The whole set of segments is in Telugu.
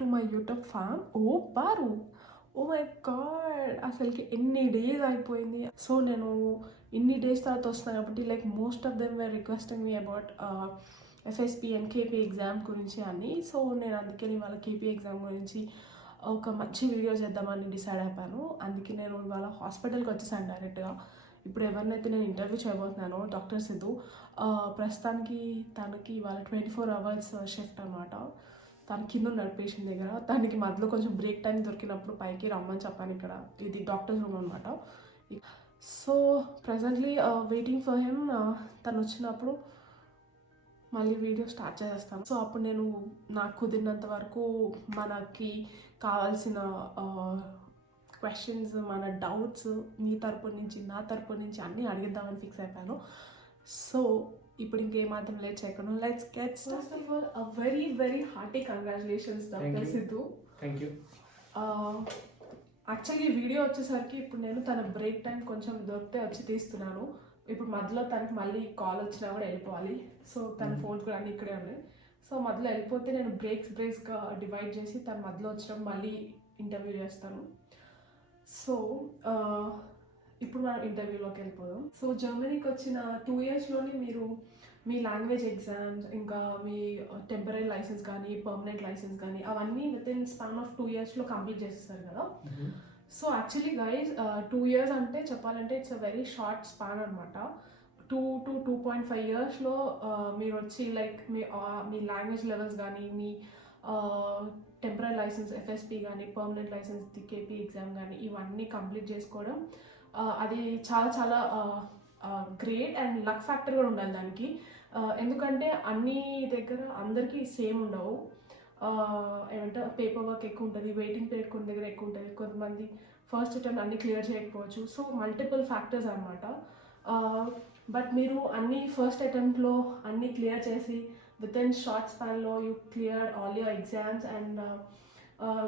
టు మై యూట్యూబ్ ఫ్యామ్. ఓ పారు, ఓ మై గాడ్, అసలుకి ఎన్ని డేస్ అయిపోయింది. సో నేను ఇన్ని డేస్ తర్వాత వస్తాను కాబట్టి like most of them were requesting me about FSP and KP exam గురించి అని. సో నేను అందుకని వాళ్ళ కేపీ ఎగ్జామ్ గురించి ఒక మంచి వీడియో చేద్దామని డిసైడ్ అయిపోయాను. అందుకే నేను ఇవాళ హాస్పిటల్కి వచ్చేసాను డైరెక్ట్గా. ఇప్పుడు ఎవరినైతే నేను ఇంటర్వ్యూ చేయబోతున్నానో డాక్టర్ సిద్ధు, ప్రస్తుతానికి తనకి ఇవాళ 24 hours షిఫ్ట్ అనమాట. తన కింద ఉన్నాడు పేషెంట్ దగ్గర. దానికి మధ్యలో కొంచెం బ్రేక్ టైం దొరికినప్పుడు పైకి రమ్మని చెప్పాను. ఇక్కడ ఇది డాక్టర్స్ రూమ్ అనమాట. So presently waiting for him. తను వచ్చినప్పుడు మళ్ళీ వీడియో స్టార్ట్ చేసేస్తాను. సో అప్పుడు నేను నాకు కుదిరినంత వరకు మనకి కావాల్సిన క్వశ్చన్స్, మన డౌట్స్ మీ తరపు నుంచి నా తరపు నుంచి అన్నీ అడిగిద్దామని ఫిక్స్ అయిపోయాను. సో ఇప్పుడు ఇంకేమాత్రం లేట్ చేయకుండా let's get started. Very very hearty congratulations doctor Siddhu. Thank you. Actually video వచ్చేసరికి ఇప్పుడు నేను తన బ్రేక్ టైం కొంచెం దొరికితే వచ్చి తీస్తున్నాను. ఇప్పుడు మధ్యలో తనకి మళ్ళీ కాల్ వచ్చినా కూడా వెళ్ళిపోవాలి. సో తన ఫోన్స్ కూడా అన్నీ ఇక్కడే ఉన్నాయి. సో మధ్యలో వెళ్ళిపోతే నేను బ్రేక్స్గా డివైడ్ చేసి తన మధ్యలో వచ్చినప్పుడు మళ్ళీ ఇంటర్వ్యూ చేస్తాను. సో ఇప్పుడు మనం ఇంటర్వ్యూలోకి వెళ్ళిపోదాం. సో జర్మనీకి వచ్చిన 2 yearsలోనే మీరు మీ లాంగ్వేజ్ ఎగ్జామ్స్, ఇంకా మీ టెంపరీ లైసెన్స్ కానీ పర్మనెంట్ లైసెన్స్ కానీ అవన్నీ విత్ ఇన్ స్పాన్ ఆఫ్ 2 yearsలో కంప్లీట్ చేసేస్తారు కదా. సో యాక్చువల్లీ గైజ్ 2 years అంటే చెప్పాలంటే it's a very short span అనమాట. 2 to 2.5 yearsలో మీరు వచ్చి లైక్ మీ లాంగ్వేజ్ లెవెల్స్ కానీ మీ టెంపరీ లైసెన్స్ ఎఫ్ఎస్పి కానీ పర్మనెంట్ లైసెన్స్ కేపీ ఎగ్జామ్ కానీ ఇవన్నీ కంప్లీట్ చేసుకోవడం అది చాలా చాలా గ్రేట్ అండ్ లక్ ఫ్యాక్టర్ కూడా ఉండాలి దానికి. ఎందుకంటే అన్ని దగ్గర అందరికీ సేమ్ ఉండవు. ఏమంటే పేపర్ వర్క్ ఎక్కువ ఉంటుంది, వెయిటింగ్ పీరియడ్ కొన్ని దగ్గర ఎక్కువ ఉంటుంది, కొంతమంది ఫస్ట్ అటెంప్ట్ అన్ని క్లియర్ చేయకపోవచ్చు. సో మల్టిపుల్ ఫ్యాక్టర్స్ అనమాట. బట్ మీరు అన్ని ఫస్ట్ అటెంప్ట్లో అన్నీ క్లియర్ చేసి విత్ ఇన్ షార్ట్ స్పాన్లో you clear all your exams. And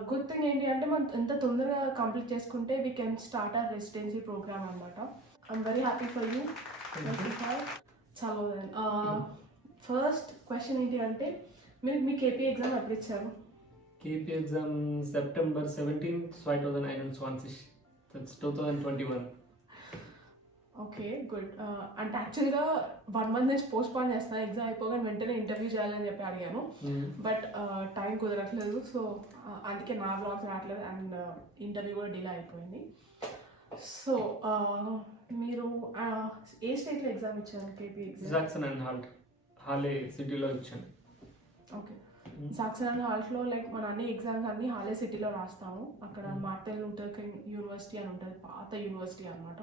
good thing ఏంటి అంటే మనం ఎంత తొందరగా కంప్లీట్ చేసుకుంటే we can start our residency programme అనమాట. I'm very happy for you. చాలా ఫస్ట్ క్వశ్చన్ ఏంటి అంటే మీరు మీ కేపీ ఎగ్జామ్ ఎప్పుడు ఇచ్చారు? KP exam September 17, 2021. That's 2021. Okay, good. అంటే యాక్చువల్గా 1 month నుంచి పోస్ట్ పోన్ చేస్తాను. ఎగ్జామ్ అయిపోగానే వెంటనే ఇంటర్వ్యూ చేయాలని చెప్పి అడిగాను. బట్ టైం కుదరట్లేదు. సో అందుకే నా బ్లాగ్స్ రావట్లేదు అండ్ ఇంటర్వ్యూ కూడా డిలే అయిపోయింది. సో మీరు ఏ స్టేట్లో ఎగ్జామ్ ఇచ్చారు కేపీ ఎగ్జామ్? జాక్సన్ అండ్ హాలే సిటీలో ఇచ్చాను. ఓకే, జాక్సన్ అండ్ హాల్ట్లో లైక్ మన అన్ని ఎగ్జామ్స్ అన్ని హాలే సిటీలో రాస్తాము. అక్కడ మార్టిన్ లూథర్ కింగ్ యూనివర్సిటీ అని ఉంటుంది, పాత యూనివర్సిటీ అనమాట.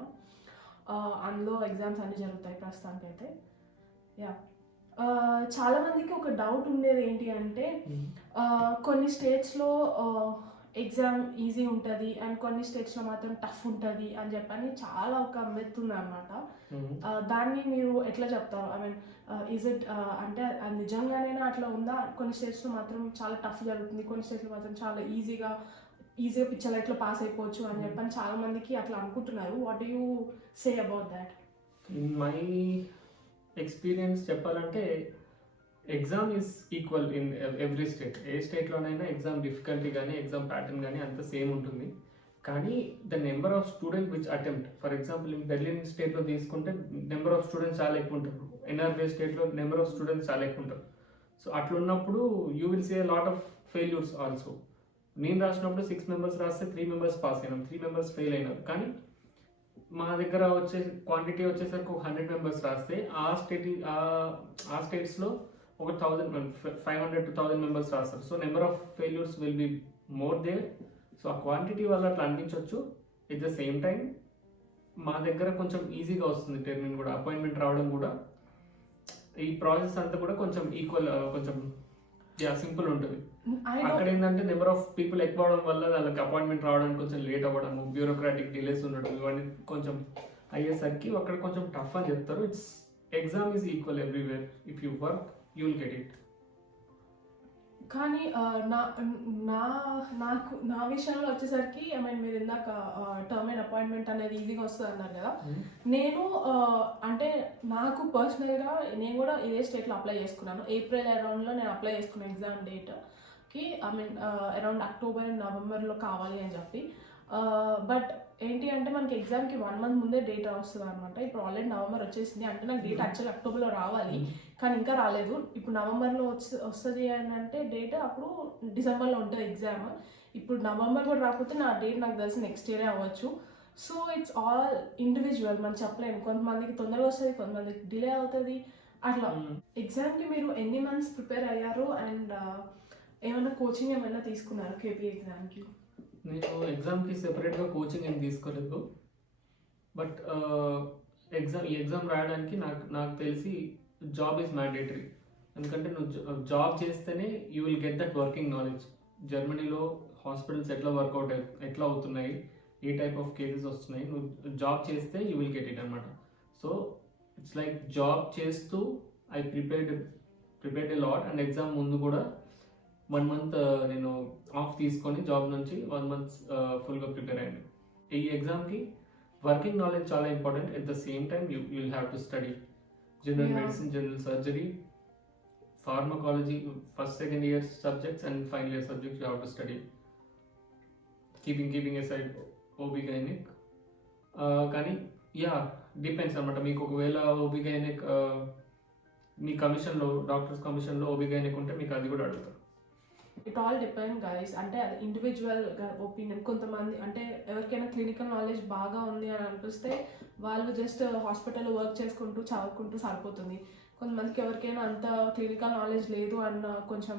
అందులో ఎగ్జామ్స్ అన్నీ జరుగుతాయి ప్రస్తుతానికి అయితే. యా, చాలామందికి ఒక డౌట్ ఉండేది ఏంటి అంటే కొన్ని స్టేట్స్లో ఎగ్జామ్ ఈజీ ఉంటుంది అండ్ కొన్ని స్టేట్స్లో మాత్రం టఫ్ ఉంటుంది అని చెప్పని చాలా ఒక మిత్ ఉంది అనమాట. దాన్ని మీరు ఎట్లా చెప్తారు? ఐ మీన్ ఈజ్ ఇట్ అంటే అది నిజంగానైనా అట్లా ఉందా? కొన్ని స్టేట్స్లో మాత్రం చాలా టఫ్ జరుగుతుంది, కొన్ని స్టేట్స్లో మాత్రం చాలా ఈజీగా పిచ్చలైట్లో పాస్ అయిపోవచ్చు అని చెప్పని చాలా మందికి అట్లా అనుకుంటున్నారు. What do you say about that? In my experience చెప్పాలంటే exam is equal in every state. ఏ స్టేట్లోనైనా ఎగ్జామ్ డిఫికల్టీ కానీ ఎగ్జామ్ ప్యాటర్న్ కానీ అంత సేమ్ ఉంటుంది. కానీ the number of students which attempt, for example Berlin స్టేట్లో తీసుకుంటే నెంబర్ ఆఫ్ స్టూడెంట్స్ చాలా ఎక్కువ ఉంటారు, ఎన్ఆర్బే స్టేట్లో నెంబర్ ఆఫ్ స్టూడెంట్స్ చాలా ఎక్కువ ఉంటారు. సో అట్లున్నప్పుడు you will see a lot of failures also. నేను రాసినప్పుడు 6 members రాస్తే 3 members పాస్ అయినాం, 3 members ఫెయిల్ అయినారు. కానీ మా దగ్గర వచ్చే క్వాంటిటీ వచ్చేసరికి 100 members రాస్తే ఆ స్టేట్స్లో ఒక 500 to 1000 members రాస్తారు. So number of failures will be more there. So ఆ క్వాంటిటీ వల్ల అట్లా అనిపించవచ్చు. ఎట్ ద సేమ్ టైం మా దగ్గర కొంచెం ఈజీగా వస్తుంది టెర్మిన్ కూడా, అపాయింట్మెంట్ రావడం కూడా. ఈ ప్రాసెస్ అంతా కూడా కొంచెం ఈక్వల్, కొంచెం సింపుల్ ఉంటుంది. అక్కడ ఏంటంటే నెంబర్ ఆఫ్ పీపుల్ ఎక్కువ అవడం వల్ల వాళ్ళకి అపాయింట్మెంట్ రావడానికి కొంచెం లేట్ అవ్వడము, బ్యూరోక్రాటిక్ డిలేస్ ఉండడం, ఇవన్నీ కొంచెం అయ్యేసరికి అక్కడ కొంచెం టఫ్ అని చెప్తారు. It's exam is equal everywhere. If you work you will get it. కానీ నా విషయంలో వచ్చేసరికి ఐ మీన్ మీరు ఇందాక టర్మ్ అండ్ అపాయింట్మెంట్ అనేది ఈజీగా వస్తుంది అన్నారు కదా. నేను అంటే నాకు పర్సనల్గా నేను కూడా ఇదే స్టేట్లో అప్లై చేసుకున్నాను. April అరౌండ్లో నేను అప్లై చేసుకున్నాను ఎగ్జామ్ డేట్. కి I mean around October and నవంబర్లో కావాలి అని చెప్పి. బట్ ఏంటి అంటే మనకి ఎగ్జామ్కి 1 month ముందే డేట్ వస్తుంది అనమాట. ఇప్పుడు ఆల్రెడీ నవంబర్ వచ్చేసింది, అంటే నాకు డేట్ యాక్చువల్లీ అక్టోబర్లో రావాలి కానీ ఇంకా రాలేదు. ఇప్పుడు నవంబర్లో వస్తుంది అని అంటే డేట్, అప్పుడు డిసెంబర్లో ఉంటుంది ఎగ్జామ్. ఇప్పుడు నవంబర్ కూడా రాకపోతే నా డేట్ నాకు తెలిసి నెక్స్ట్ ఇయరే అవ్వచ్చు. సో ఇట్స్ ఆల్ ఇండివిజువల్, మనం చెప్పలేము. కొంతమందికి తొందరగా వస్తుంది, కొంతమందికి డిలే అవుతుంది అట్లా. ఎగ్జామ్కి మీరు ఎన్ని మంత్స్ ప్రిపేర్ అయ్యారు అండ్ ఏమైనా కోచింగ్ ఏమైనా తీసుకున్నారు కేపీ ఎగ్జామ్కి? నేను ఎగ్జామ్కి సెపరేట్గా కోచింగ్ ఏం తీసుకోలేదు. బట్ ఈ ఎగ్జామ్ రాయడానికి నాకు తెలిసి జాబ్ ఈజ్ మ్యాండేటరీ. ఎందుకంటే నువ్వు జాబ్ చేస్తేనే you will get that working knowledge. జర్మనీలో హాస్పిటల్స్ ఎట్లా అవుతున్నాయి, ఏ టైప్ ఆఫ్ కేసెస్ వస్తున్నాయి, నువ్వు జాబ్ చేస్తే యూ విల్ గెట్ ఇట్ అనమాట. సో ఇట్స్ లైక్ జాబ్ చేస్తూ I prepared a lot. And exam ముందు కూడా 1 month నేను ఆఫ్ తీసుకొని జాబ్ నుంచి 1 month ఫుల్గా ప్రిపేర్ అయ్యాను. ఈ ఎగ్జామ్కి వర్కింగ్ నాలెడ్జ్ చాలా important. At the same time you will have to study general medicine, general surgery, pharmacology, first second year subjects and final year subjects you have to study, keeping aside OB-GYN. కానీ డిపెండ్స్ అనమాట. మీకు ఒకవేళ OB-GYN మీ కమిషన్లో, డాక్టర్స్ కమిషన్లో OB-GYN ఉంటే మీకు అది కూడా అడుగుతారు. ఇట్ ఆల్ డిపెండ్ గైస్, అంటే అది ఇండివిజువల్ ఒపీనియన్. కొంతమంది అంటే ఎవరికైనా క్లినికల్ నాలెడ్జ్ బాగా ఉంది అని అనిపిస్తే వాళ్ళు జస్ట్ హాస్పిటల్లో వర్క్ చేసుకుంటూ చదువుకుంటూ సరిపోతుంది. కొంతమందికి ఎవరికైనా అంత క్లినికల్ నాలెడ్జ్ లేదు అన్న కొంచెం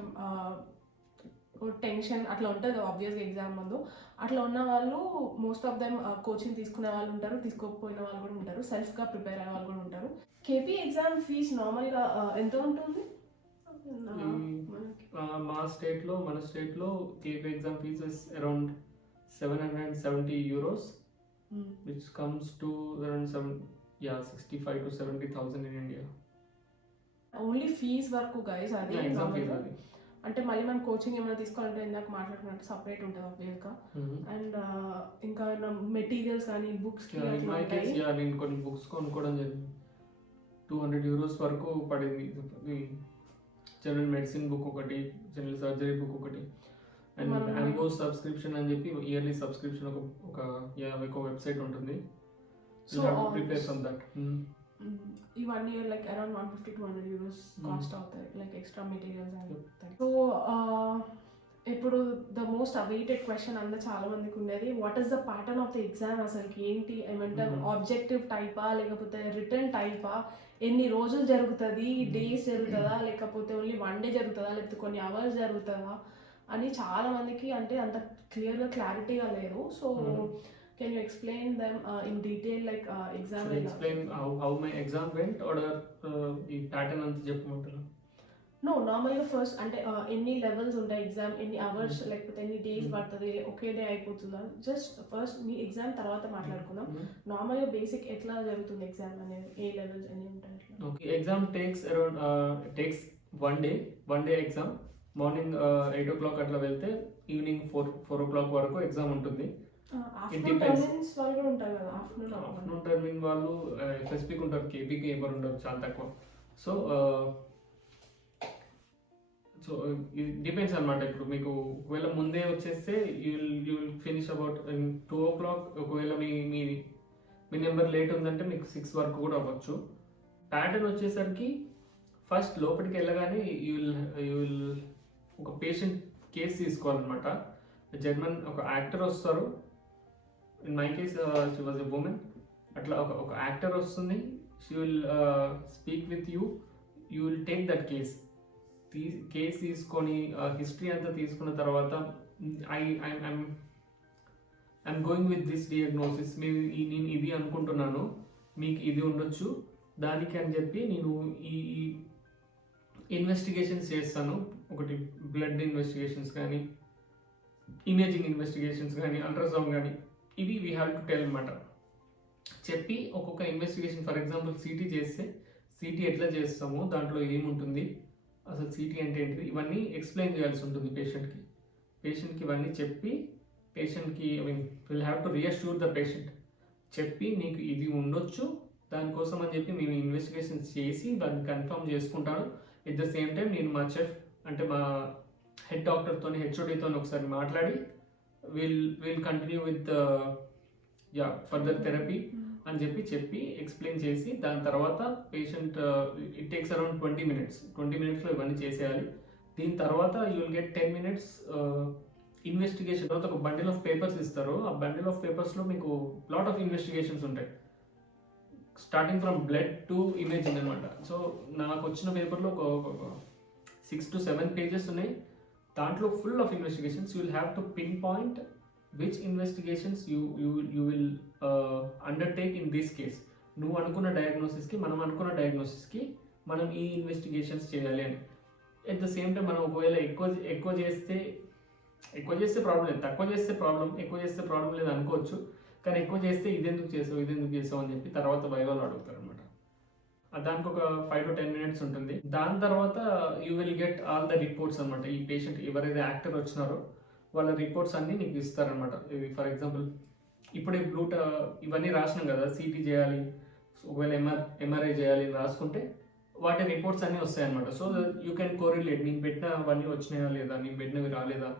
టెన్షన్ అట్లా ఉంటుంది ఆబ్వియస్గా ఎగ్జామ్ ముందు. అట్లా ఉన్న వాళ్ళు మోస్ట్ ఆఫ్ దెమ్ కోచింగ్ తీసుకునే వాళ్ళు ఉంటారు, తీసుకోకపోయిన వాళ్ళు కూడా ఉంటారు, సెల్ఫ్గా ప్రిపేర్ అయ్యే వాళ్ళు కూడా ఉంటారు. కేపీ ఎగ్జామ్ ఫీజ్ నార్మల్గా ఎంత ఉంటుంది? మన స్టేట్లో KP exam fees is around 770 euros, which comes to around 65 to 70,000 in India. Only fees వరకు గైస్ అది. ఎగ్జామ్ ఫీజ్ అది. అంటే మళ్ళీ మనం కోచింగ్ ఏమైనా తీసుకోవాలంటే ఇందాక మాట్లాడుకున్నట్టు సపరేట్ ఉంటుంది ఆబ్వియస్గా. అండ్ ఇంకా మెటీరియల్స్ కానీ బుక్స్ నేను కొన్ని బుక్స్ కొనుక్కోవడం జరిగింది. 200 euros వరకు పడింది. జనరల్ మెడిసిన్ బుక్ ఒకటి, జనరల్ సర్జరీ బుక్ ఒకటి, అండ్ అంగో సబ్స్క్రిప్షన్ అని చెప్పి ఇయర్లీ సబ్స్క్రిప్షన్ ఒక వెబ్సైట్ ఉంటుంది. So prepare from that. ఈ 1 year like around 150-200 euros cost అవుతాయి, లైక్ ఎక్స్ట్రా మెటీరియల్స్ అని. సో ఇప్పుడు ద మోస్ట్ అవైటెడ్ క్వశ్చన్ అందరూ చాలా మందికి ఉండేది, what is the pattern of the exam? అసలుకి ఏంటి ఏమంటారు, ఆబ్జెక్టివ్ టైపా లేకపోతే రిటర్న్ టైపా, ఎన్ని రోజులు జరుగుతుంది, డేస్ జరుగుతుందా లేకపోతే ఓన్లీ 1 day జరుగుతుందా లేకపోతే కొన్ని అవర్స్ జరుగుతుందా అని చాలా మందికి అంటే అంత క్లారిటీగా లేదు. So can you explain them in detail, like exam? Should I explain how my exam went or ఈ ప్యాటర్న్ అంతా చెప్పమంటారా? No, నార్మల్గా ఫస్ట్ అంటే ఎన్ని లెవెల్స్ ఉంటాయి ఎగ్జామ్, ఎన్ని అవర్స్ లేకపోతే ఎన్ని డేస్ పడుతుంది, ఒకే డే అయిపోతుందా? జస్ట్ ఫస్ట్ మీ ఎగ్జామ్ తర్వాత మాట్లాడుకుందాం. నార్మల్గా బేసిక్ ఎట్లా జరుగుతుంది ఎగ్జామ్ అనేది, ఏ లెవెల్స్ ఎన్ని ఉంటాయి? Okay, exam takes 1 day exam. Morning 8 o'clock అట్లా వెళ్తే ఈవినింగ్ 4 o'clock వరకు ఎగ్జామ్ ఉంటుంది. ఆఫ్టర్నూన్ వాళ్ళు కూడా ఉంటారు కదా, ఆఫ్టర్నూన్ టర్మింగ్ వాళ్ళు ఎఫ్ఎస్పీకి ఉంటారు, కేపీకి ఎవరు ఉంటారు, చాలా తక్కువ. సో ఇది డిపెండ్స్ అనమాట. ఇప్పుడు మీకు ఒకవేళ ముందే వచ్చేస్తే you will finish about 2 o'clock. ఒకవేళ మీ నెంబర్ లేట్ ఉందంటే మీకు 6 వరకు కూడా అవ్వచ్చు. ప్యాటర్న్ వచ్చేసరికి ఫస్ట్ లోపలికి వెళ్ళగానే యూ విల్ ఒక పేషెంట్ కేసు తీసుకోవాలన్నమాట. జర్మన్ ఒక యాక్టర్ వస్తారు, in my case she was a women. అట్లా ఒక యాక్టర్ వస్తుంది, she will speak with you, you will take that case తీసుకొని హిస్టరీ అంతా తీసుకున్న తర్వాత ఐఎమ్ గోయింగ్ విత్ దిస్ డియాగ్నోసిస్, నేను ఇది అనుకుంటున్నాను, మీకు ఇది ఉండొచ్చు దానికి అని చెప్పి నేను ఈ ఇన్వెస్టిగేషన్స్ చేస్తాను. ఒకటి బ్లడ్ ఇన్వెస్టిగేషన్స్ కానీ, ఇమేజింగ్ ఇన్వెస్టిగేషన్స్ కానీ, అల్ట్రాసౌండ్ కానీ, ఇవి వీ హ్యావ్ టు టెల్ అనమాట. చెప్పి ఒక్కొక్క ఇన్వెస్టిగేషన్, ఫర్ ఎగ్జాంపుల్ సిటీ చేస్తే సిటీ ఎట్లా చేస్తామో దాంట్లో ఏముంటుంది, అసలు సిటీ అంటే ఏంటిది, ఇవన్నీ ఎక్స్ప్లెయిన్ చేయాల్సి ఉంటుంది పేషెంట్కి ఇవన్నీ చెప్పి పేషెంట్కి will have to reassure the patient. చెప్పి నీకు ఇది ఉండొచ్చు దానికోసం అని చెప్పి మేము ఇన్వెస్టిగేషన్స్ చేసి దాన్ని కన్ఫర్మ్ చేసుకుంటాను. ఎట్ ద సేమ్ టైం నేను మా చెఫ్ అంటే మా హెడ్ డాక్టర్తో హెచ్ఓడితో ఒకసారి మాట్లాడి will continue with further therapy అని చెప్పి ఎక్స్ప్లెయిన్ చేసి దాని తర్వాత పేషెంట్ ఇట్ టేక్స్ అరౌండ్ 20 మినిట్స్లో ఇవన్నీ చేసేయాలి. దీని తర్వాత you will get 10 minutes investigation. తర్వాత ఒక బండిల్ ఆఫ్ పేపర్స్ ఇస్తారు. ఆ బండిల్ ఆఫ్ పేపర్స్లో మీకు లాట్ ఆఫ్ ఇన్వెస్టిగేషన్స్ ఉంటాయి, starting from blood to imaging అనమాట. సో నాకు వచ్చిన పేపర్లో ఒక 6 to 7 pages ఉన్నాయి. దాంట్లో full of investigations. You will have to pin point which investigations you will undertake in this case. నువ్వు అనుకున్న డయాగ్నోసిస్కి మనం ఈ ఇన్వెస్టిగేషన్స్ చేయాలి అని. ఎట్ ద సేమ్ టైం మనం ఒకవేళ ఎక్కువ చేస్తే ప్రాబ్లం లేదు, తక్కువ చేస్తే ప్రాబ్లం, ఎక్కువ చేస్తే ప్రాబ్లం లేదు అనుకోవచ్చు. కానీ ఎక్కువ చేస్తే ఇదెందుకు చేసావు అని చెప్పి తర్వాత వైవాలు అడుగుతారు అనమాట. దానికి ఒక 5 to 10 minutes ఉంటుంది. దాని తర్వాత you will get all the reports అనమాట. ఈ పేషెంట్ ఎవరైతే యాక్టర్ వచ్చినారో వాళ్ళ రిపోర్ట్స్ అన్నీ నీకు ఇస్తారనమాట. ఇది ఫర్ ఎగ్జాంపుల్ ఇప్పుడే ఇవన్నీ రాసినాం కదా, సిటీ చేయాలి, ఒకవేళ ఎంఆర్ఐ చేయాలి రాసుకుంటే వాటి రిపోర్ట్స్ అన్నీ వస్తాయన్నమాట. సో యూ కెన్ కోరిలేట్, నీకు పెట్టినవన్నీ వచ్చినాయా లేదా, నీకు పెట్టినవి రాలేదా,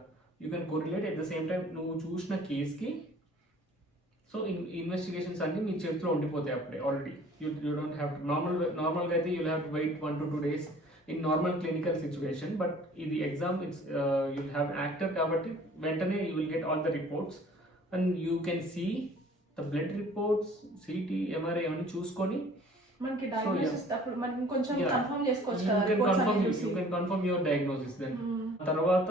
you can correlate. At the same time నువ్వు చూసిన కేస్కి సో ఇన్వెస్టిగేషన్స్ అన్నీ మీ చేతిలో ఉండిపోతాయి అప్పుడే already. You don't have to నార్మల్గా అయితే you have to wait 1 to 2 days in normal clinical situation. But ఇది exam, it's you have actor కాబట్టి వెంటనే you will get all the reports and you can see the blood reports, CT, MRI అవన్నీ చూసుకొని మనకి డయాగ్నోసిస్ అప్పుడు మనం కొంచెం కన్ఫర్మ్ చేసుకోవచ్చు యూ కదా. Can confirm your diagnosis. Then తర్వాత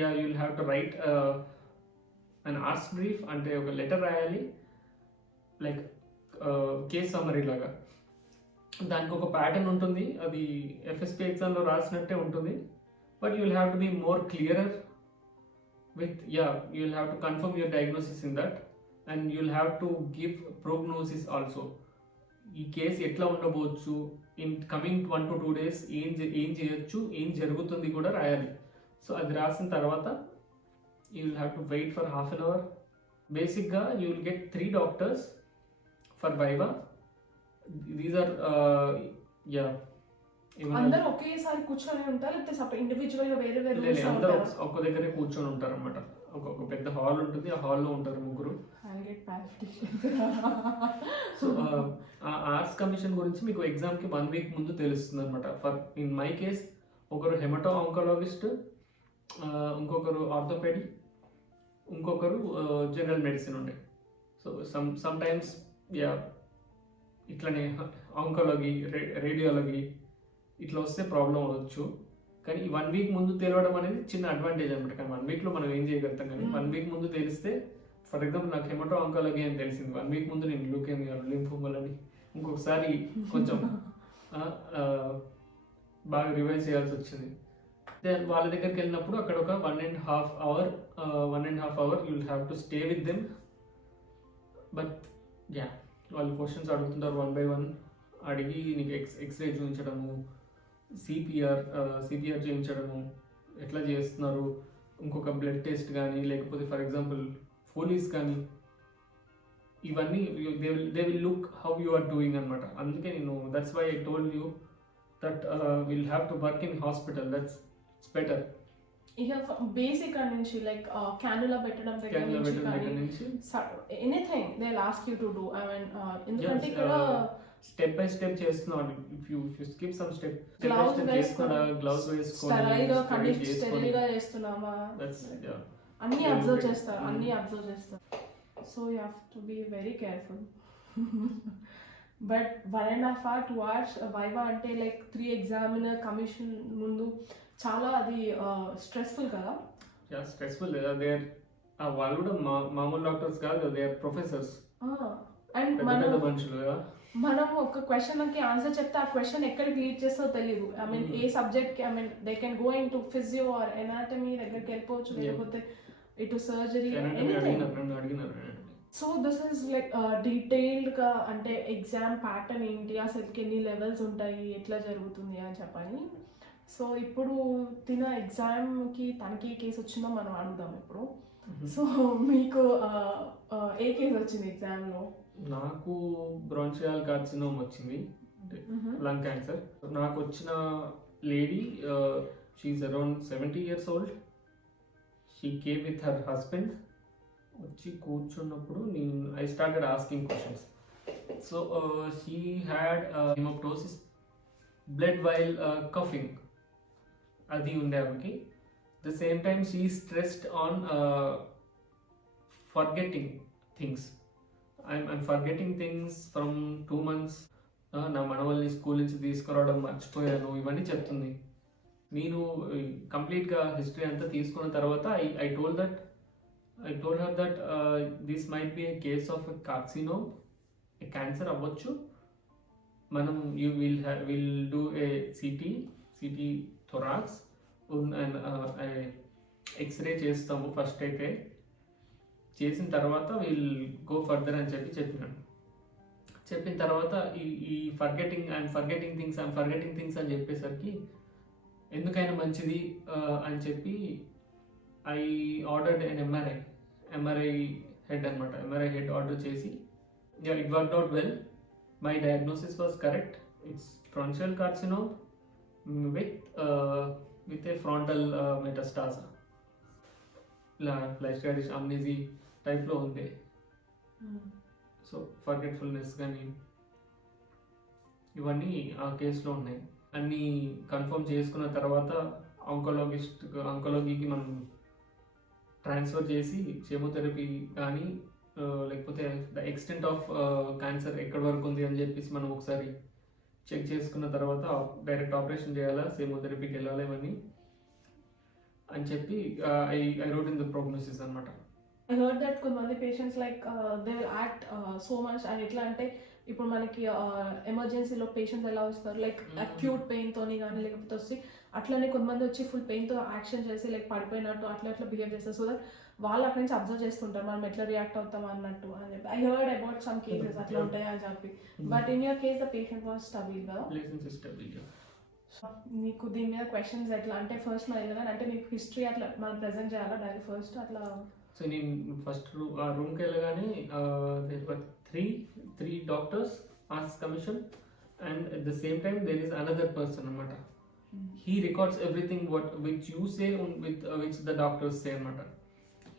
you will have to write and ask brief, అంటే ఒక లెటర్ రాయాలి లైక్ కేస్ సమ్మరీ లాగా. దానికి ఒక ప్యాటర్న్ ఉంటుంది, అది ఎఫ్ఎస్పి ఎగ్జామ్లో రాసినట్టే ఉంటుంది. But you will have to be more clearer with you will have to confirm your diagnosis in that and you will have to give prognosis also. ఈ కేసు ఎట్లా ఉండబోచ్చు, ఇన్ కమింగ్ 1 to 2 days ఏం చేయొచ్చు, ఏం జరుగుతుంది కూడా రాయాలి. సో అది రాసిన తర్వాత you will have to wait for half an hour. Basically, you will get 3 doctors for Viva. These are అందరూ ఒకేసారి కూర్చొని ఉంటారు లేకపోతే ఇండివిజువల్ గా వేరే వేరే అందరూ ఒక్క దగ్గరే కూర్చొని ఉంటారు అన్నమాట. ఒక పెద్ద హాల్ ఉంటుంది, ఆ హాల్లో ఉంటారు ముగ్గురు. సో ఆర్ట్స్ కమిషన్ గురించి మీకు ఎగ్జామ్కి 1 week ముందు తెలుస్తుంది అనమాట. ఫర్ ఇన్ మై కేస్ ఒకరు హెమటో ఆంకాలజిస్ట్, ఇంకొకరు ఆర్థోపెడి, ఇంకొకరు జనరల్ మెడిసిన్ ఉండే. సో సమ్ టైమ్స్ ఇట్లనే ఆంకాలజీ, రేడియాలజీ ఇట్లా వస్తే ప్రాబ్లం అవ్వచ్చు. కానీ ఈ 1 week ముందు తెలియడం అనేది చిన్న అడ్వాంటేజ్ అనమాట. కానీ 1 weekలో మనం ఏం చేయగలుగుతాం. కానీ 1 week ముందు తెలిస్తే, ఫర్ ఎగ్జాంపుల్ నాకు హెమటో ఆంకాలజీ అని తెలిసింది 1 week ముందు, నేను ల్యూకేమియా, లింఫోమా అని ఇంకొకసారి కొంచెం బాగా రివైజ్ చేయాల్సి వచ్చింది. దెన్ వాళ్ళ దగ్గరికి వెళ్ళినప్పుడు అక్కడ ఒక 1.5 hour you will have to stay with them. But వాళ్ళు క్వశ్చన్స్ అడుగుతుంటారు 1 by 1, అడిగి నీకు ఎక్స్రే చూపించడము, సిపిఆర్ చేయించడము, ఎట్లా చేస్తున్నారు, ఇంకొక బ్లడ్ టెస్ట్ కానీ లేకపోతే ఫర్ ఎగ్జాంపుల్ పోలీస్ కానీ, ఇవన్నీ they will look how you are doing అనమాట. అందుకే నేను that's why I told you that will have to work in hospital, that's better. ఇక బేసిక్ నుంచి లైక్ క్యానులా పెట్టడం దగ్గర నుంచి anything they will ask you to do. I mean ఎందుకంటే ఇక్కడ స్టెప్ బై స్టెప్ చేస్తున్నాను. If you skip some step, gloves వేసుకొని స్టెరైల్ గా చేస్తున్నామా, అన్ని అబ్జర్వ్ చేస్తారు. So you have to be very careful. But 1.5 hour 2 hours viva అంటే లైక్ 3 examiner కమిషన్ ముందు చాలా అది స్ట్రెస్ఫుల్ కదా. స్ట్రెస్ఫుల్. వాళ్ళు కూడా మామూలు డాక్టర్స్ కాదు, దే ఆర్ ప్రొఫెసర్స్. అండ్ మనం ఒక క్వశ్చన్కి ఆన్సర్ చెప్తే ఆ క్వశ్చన్ ఎక్కడికి లీడ్ చేస్తో తెలియదు. ఐ మీన్ ఏ సబ్జెక్ట్కి, I mean they can go into physio or anatomy దగ్గరికి వెళ్ళిపోవచ్చు, లేకపోతే ఇటు surgery, so this is like డీటెయిల్డ్గా అంటే ఎగ్జామ్ ప్యాటర్న్ ఏంటి, అసలుకి ఎన్ని లెవెల్స్ ఉంటాయి, ఎట్లా జరుగుతుంది అని చెప్పని. సో ఇప్పుడు ఎగ్జామ్కి తనకి ఏ కేసు వచ్చిందో మనం అడుగుదాం ఇప్పుడు. సో మీకు ఏ కేసు వచ్చింది ఎగ్జామ్లో? నాకు బ్రాంచియల్ కార్సినోమ్ వచ్చింది, లంగ్ క్యాన్సర్. నాకు వచ్చిన lady she's around 70 years old. She came with her husband. వచ్చి కూర్చున్నప్పుడు I started asking questions. So she had hemoptysis, blood while coughing, అది ఉండే ఆమెకి. The same time she stressed on forgetting things. I'm forgetting things from 2 months. నా మనవల్ని స్కూల్ నుంచి తీసుకురావడం మర్చిపోయాను, ఇవన్నీ చెప్తుంది. నేను కంప్లీట్గా హిస్టరీ అంతా తీసుకున్న తర్వాత I told her that this might be a case of carcinoma, cancer అవ్వచ్చు. మనం will do a CT thorax, x-ray చేస్తాము ఫస్ట్. అయితే చేసిన తర్వాత విల్ గో ఫర్దర్ అని చెప్పినాను. చెప్పిన తర్వాత ఈ ఐఎమ్ ఫర్గెటింగ్ థింగ్స్ అని చెప్పేసరికి ఎందుకైనా మంచిది అని చెప్పి I ordered an MRI head అనమాట. ఎంఆర్ఐ హెడ్ ఆర్డర్ చేసి it worked out well. My diagnosis was correct. It's bronchial carcinoma with a frontal metastasis. ఇలా ఫ్లాష్ అమ్నీజీ టైప్లో ఉంది. సో ఫర్గెట్ఫుల్నెస్ కానీ ఇవన్నీ ఆ కేసులో ఉన్నాయి. అన్నీ కన్ఫర్మ్ చేసుకున్న తర్వాత ఆంకాలజీకి మనం ట్రాన్స్ఫర్ చేసి కెమోథెరపీ కానీ లేకపోతే ద ఎక్స్టెంట్ ఆఫ్ క్యాన్సర్ ఎక్కడి వరకు ఉంది అని చెప్పేసి మనం ఒకసారి చెక్ చేసుకున్న తర్వాత డైరెక్ట్ ఆపరేషన్ చేయాలా, కెమోథెరపీకి వెళ్ళాలి, ఇవన్నీ అని చెప్పి I wrote in the prognosis అనమాట. I heard that కొంతమంది patients like they will act so much. And ఎట్లా అంటే ఇప్పుడు మనకి ఎమర్జెన్సీలో పేషెంట్స్ ఎలా వస్తారు, లైక్ అక్యూట్ పెయిన్తోని కానీ లేకపోతే వచ్చి అట్లనే కొంతమంది వచ్చి ఫుల్ పెయిన్తో యాక్షన్ చేసి లైక్ పడిపోయినట్టు అట్లా బిహేవ్ చేస్తారు. సో దట్ వాళ్ళు అక్కడి నుంచి అబ్జర్వ్ చేస్తుంటారు మనం ఎట్లా రియాక్ట్ అవుతాం అన్నట్టు అని చెప్పి. I heard about some cases అట్లా ఉంటాయి అని చెప్పి. But in your case the patient was stable కదా. నీకు దీని మీద క్వశ్చన్స్ ఎట్లా అంటే ఫస్ట్ అంటే మీకు హిస్టరీ అట్లా మనం ప్రెజెంట్ చేయాలా డైరెక్ట్ ఫస్ట్ అట్లా? సో నేను ఫస్ట్ రూమ్కి వెళ్ళగానే there were three doctors as commission, and at the same time there is another person అనమాట. He records everything which you say which the doctors say అనమాట.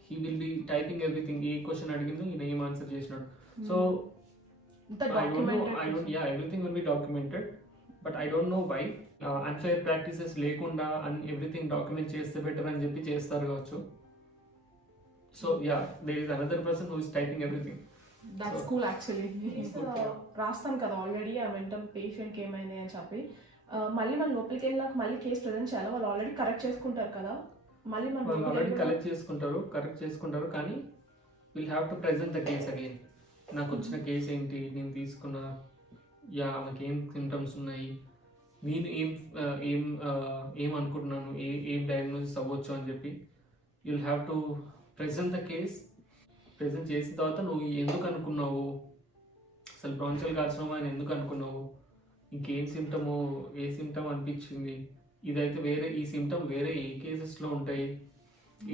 He will be typing everything. ఏ క్వశ్చన్ అడిగిందో ఈయన ఏం ఆన్సర్ చేసినాడు. So everything will be documented. But I don't know why unfair practices లేకుండా ఎవ్రీథింగ్ డాక్యుమెంట్ చేస్తే బెటర్ అని చెప్పి చేస్తారు కావచ్చు. So yeah, there is another person who is typing everything. That's so cool actually. రాస్తాం కదా ఆల్రెడీ ఆ మెంటల్ పేషెంట్కి ఏమైంది అని చెప్పి. మళ్ళీ మన లోపలికి వెళ్ళినాక మళ్ళీ కేసు ప్రజెంట్ చేయాలి. వాళ్ళు ఆల్రెడీ కరెక్ట్ చేసుకుంటారు కదా, మళ్ళీ మనం ఆల్రెడీ కరెక్ట్ చేసుకుంటారు కానీ will have to present the case again. నాకు వచ్చిన కేసు ఏంటి, నేను తీసుకున్న నాకు ఏం సిమ్టమ్స్ ఉన్నాయి, నేను ఏం అనుకుంటున్నాను, ఏం డయాగ్నోసిస్ అవ్వచ్చు అని చెప్పి you'll have to present the case. Present చేసిన తర్వాత నువ్వు ఎందుకు అనుకున్నావు, అసలు బ్రాంచియల్ కార్సినోమా అని ఎందుకు అనుకున్నావు, ఇంకేం సిమ్టమో, ఏ సిమ్టమ్ అనిపించింది, ఇదైతే వేరే, ఈ సిమ్టమ్ వేరే ఏ కేసెస్లో ఉంటాయి,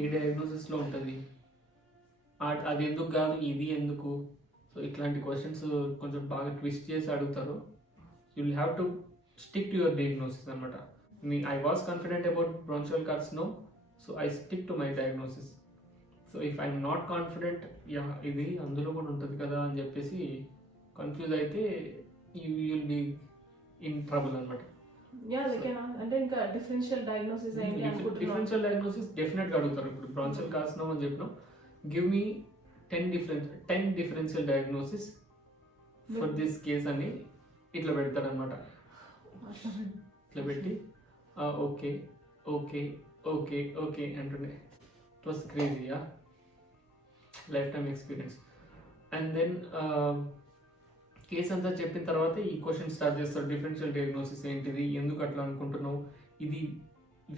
ఏ డయాగ్నోసిస్లో ఉంటుంది, అది ఎందుకు కాదు ఇది ఎందుకు. సో ఇట్లాంటి క్వశ్చన్స్ కొంచెం బాగా ట్విస్ట్ చేసి అడుగుతారు. You will have to stick to your diagnosis అనమాట. I was confident about bronchial carcinoma, so I stick to my diagnosis. So if I'm not confident, ఇది అందులో కూడా ఉంటుంది కదా అని చెప్పేసి కన్ఫ్యూజ్ అయితే you will be in trouble అనమాట. అంటే ఇంకా డిఫరెన్షియల్ డయాగ్నోసిస్ డెఫినెట్గా అడుగుతారు. ఇప్పుడు బ్రాంచియల్ కార్సినోమా అని చెప్పినాం, give me 10 differential diagnosis for this case అని ఇట్లా పెడతారు అనమాట. ఇట్లా పెట్టి ఓకే ఓకే ఓకే ఓకే అంటుండే. It was crazy, lifetime experience. And then case అంతా చెప్పిన తర్వాత ఈ క్వశ్చన్ స్టార్ట్ చేస్తారు. డిఫరెన్షియల్ డయాగ్నోసిస్ ఏంటిది, ఎందుకు అట్లా అనుకుంటున్నావు, ఇది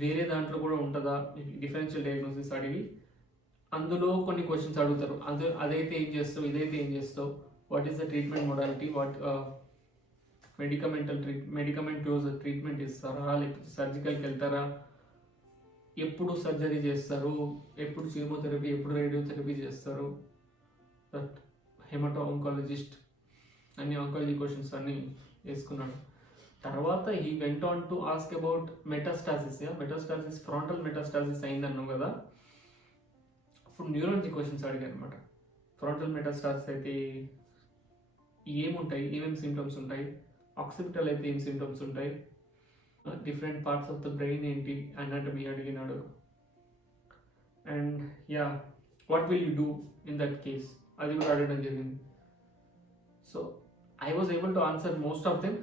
వేరే దాంట్లో కూడా ఉంటుందా, డిఫరెన్షియల్ డయాగ్నోసిస్ అడిగి అందులో కొన్ని క్వశ్చన్స్ అడుగుతారు. అదైతే ఏం చేస్తావు, ఇదైతే ఏం చేస్తావు, what is the treatment modality, what medicament use treatment ఇస్తారా, లేకపోతే సర్జికల్కి వెళ్తారా, ఎప్పుడు సర్జరీ చేస్తారు, ఎప్పుడు కీమోథెరపీ, ఎప్పుడు రేడియోథెరపీ చేస్తారు, హెమటో ఆంకాలజిస్ట్, అన్ని ఆంకాలజీ క్వశ్చన్స్ అన్నీ వేసుకున్నాడు. తర్వాత he went on to ask about metastasis. Metastasis, frontal metastasis అయిందన్నావు కదా, అప్పుడు న్యూరాలజీ క్వశ్చన్స్ అడిగాను అనమాట. ఫ్రాంటల్ మెటాస్టాసిస్ అయితే ఏముంటాయి, ఏమేమి సిమ్టమ్స్ ఉంటాయి, ఆక్సిపిటల్ అయితే ఏం సిమ్టమ్స్ ఉంటాయి, different parts of the brain ఏంటి, అనాటమీ అడిగినాడు. And yeah, what will you do in that case, అది కూడా అడగడం జరిగింది. So I was able to answer most of them.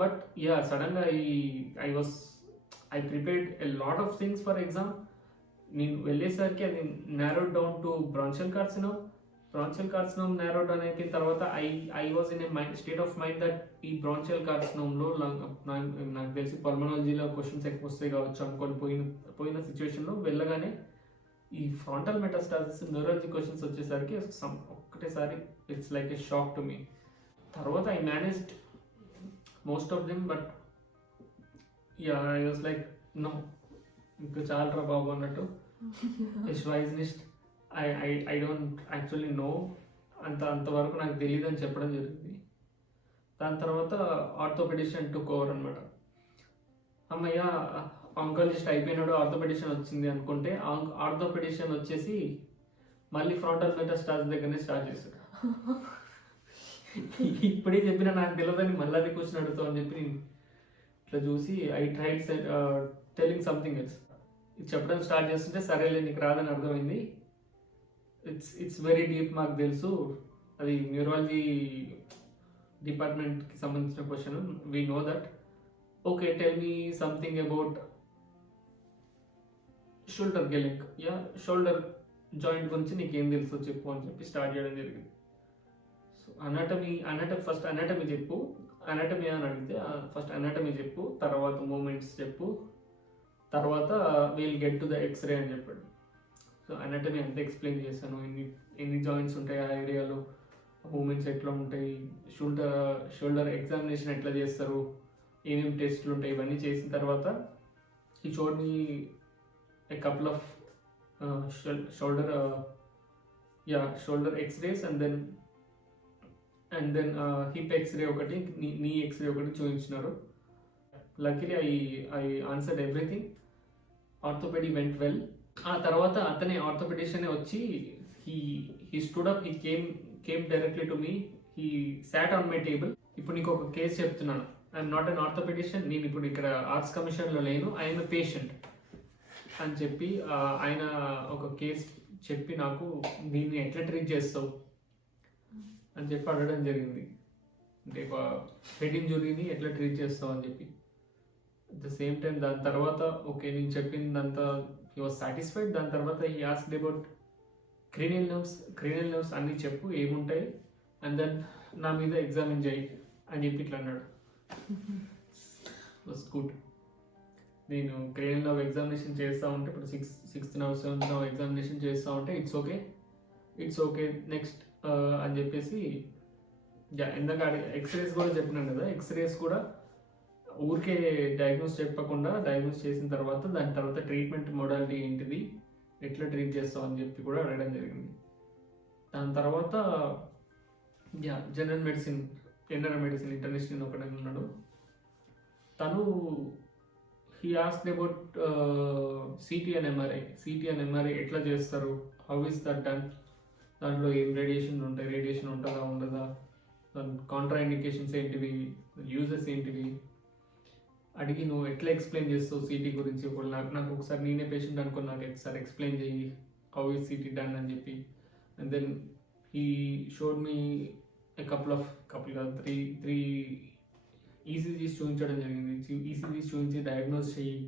But yeah, సడన్గా I prepared a lot of things for exam. నేను వెళ్ళేసరికి అది narrowed down to branchial carcinoma narrowed down అయిపోయిన తర్వాత I was in a state of mind that ఈ బ్రాంచియల్ కార్సినోమ్లో నాకు తెలిసి పల్మనాలజీలో క్వశ్చన్స్ ఎక్కువ వస్తాయి కావచ్చు అనుకొని పోయిన సిచ్యువేషన్లో వెళ్ళగానే ఈ ఫ్రాంటల్ మెటాస్టాసిస్ న్యూరాలజీ క్వశ్చన్స్ వచ్చేసరికి ఒక్కటేసారి it's like a shock to me. తర్వాత I managed most of them, but yeah, I was like no, ఇంకా చాలరా బాబు అన్నట్టు. ఇట్స్ వైజ్ నిస్ట్, ఐ డోంట్ యాక్చువల్లీ నో, అంతవరకు నాకు తెలియదు అని చెప్పడం జరిగింది. దాని తర్వాత ఆర్థోపెడిషన్ టుక్ ఓవర్ అనమాట. అమ్మయ్య, ఆంకాలజిస్ట్ అయిపోయినాడు, ఆర్థోపెడిషన్ వచ్చింది అనుకుంటే ఆర్థోపెడిషన్ వచ్చేసి మళ్ళీ ఫ్రాంటల్ మెటాస్టాసిస్ దగ్గరనే స్టార్ట్ చేశాడు. ఇప్పుడే చెప్పిన నాకు తెలియదని మళ్ళీ అది క్వశ్చన్ అడుగుతావు అని చెప్పి నేను ఇట్లా చూసి I tried telling something else. ఇది చెప్పడం స్టార్ట్ చేస్తుంటే సరేలే నీకు రాదని అర్థమైంది, ఇట్స్ వెరీ డీప్, మాకు తెలుసు, అది న్యూరాలజీ డిపార్ట్మెంట్కి సంబంధించిన question, we know that. Okay, tell me something about shoulder గెలింక్. యా, షోల్డర్ జాయింట్ గురించి నీకేం తెలుసు చెప్పు అని చెప్పి స్టార్ట్ చేయడం జరిగింది. సో అనాటమీ ఫస్ట్ అనాటమీ చెప్పు, అనాటమీ అని అడిగితే ఫస్ట్ అనాటమీ చెప్పు, తర్వాత మూమెంట్స్ చెప్పు, తర్వాత we'll get to the x-ray అని చెప్పాడు. సో అనాటమీ అంతా ఎక్స్ప్లెయిన్ చేశాను, ఎన్ని జాయింట్స్ ఉంటాయి ఆ ఏరియాలో, మూమెంట్స్ ఎట్లా ఉంటాయి, షోల్డర్ ఎగ్జామినేషన్ ఎట్లా చేస్తారు, ఏమేమి టెస్ట్లు ఉంటాయి, ఇవన్నీ చేసిన తర్వాత ఈ showed me a couple of shoulder x-rays and then hip x-ray ఒకటి, knee x-ray ఒకటి చూపించినారు. Luckily I answered everything. ఆర్థోపెడీ వెంట్ వెల్. ఆ తర్వాత అతనే ఆర్థోపెడిషనే వచ్చి he stood up, he came directly to me, he sat on my table. ఇప్పుడు నీకు ఒక కేసు చెప్తున్నాను, ఐఎమ్ నాట్ అన్ ఆర్థోపెడిషియన్, నేను ఇప్పుడు ఇక్కడ ఆర్ట్స్ కమిషన్లో లేను, ఐఎమ్ ఎ పేషెంట్ అని చెప్పి ఆయన ఒక కేసు చెప్పి నాకు దీన్ని ఎట్లా ట్రీట్ చేస్తావు అని చెప్పి అడగడం జరిగింది. అంటే ఒక హెడ్ ఇంజురీని ఎట్లా ట్రీట్ చేస్తావు అని చెప్పి. అట్ ద సేమ్ టైం దాని తర్వాత ఓకే నేను చెప్పిందంతా హీ వాజ్ సాటిస్ఫైడ్. దాని తర్వాత he asked about cranial nerves అన్నీ చెప్పు ఏముంటాయి, అండ్ దెన్ నా మీద ఎగ్జామిన్ చేయి అని చెప్పి ఇట్లా అన్నాడు. Was good. నేను క్రేనియల్ నర్వ్ ఎగ్జామినేషన్ చేస్తూ ఉంటే ఇప్పుడు sixth nerve, seventh nerve examination చేస్తూ ఉంటే ఇట్స్ ఓకే నెక్స్ట్ అని చెప్పేసి ఇందాక ఎక్స్రేస్ కూడా చెప్పినాను కదా, ఎక్స్రేస్ కూడా ఊరికే డయాగ్నోస్ చేసిన తర్వాత దాని తర్వాత ట్రీట్మెంట్ మోడాలిటీ ఏంటిది, ఎట్లా ట్రీట్ చేస్తావు అని చెప్పి కూడా అడగడం జరిగింది. దాని తర్వాత జనరల్ మెడిసిన్ ఇంటర్నేషనల్ ఒకటే ఉన్నాడు. తను he asked about CT and MRI ఎట్లా చేస్తారు, హౌ ఇస్ దట్ డన్, దాంట్లో ఏం రేడియేషన్ ఉంటుందా ఉండదా, దాని కాంట్రా ఇండికేషన్స్ ఏంటివి, యూజెస్ ఏంటివి అడిగి నువ్వు ఎట్లా ఎక్స్ప్లెయిన్ చేస్తావు సిటీ గురించి. నాకు ఒకసారి నేనే పేషెంట్ అనుకుని నాకు ఒకసారి ఎక్స్ప్లెయిన్ చేయి హౌ ఇస్ సిటీ డన్ అని చెప్పి. And then he showed me a couple of three ECGs చూపించడం జరిగింది. ఈసీజీస్ చూపించి డయాగ్నోస్ చేయి,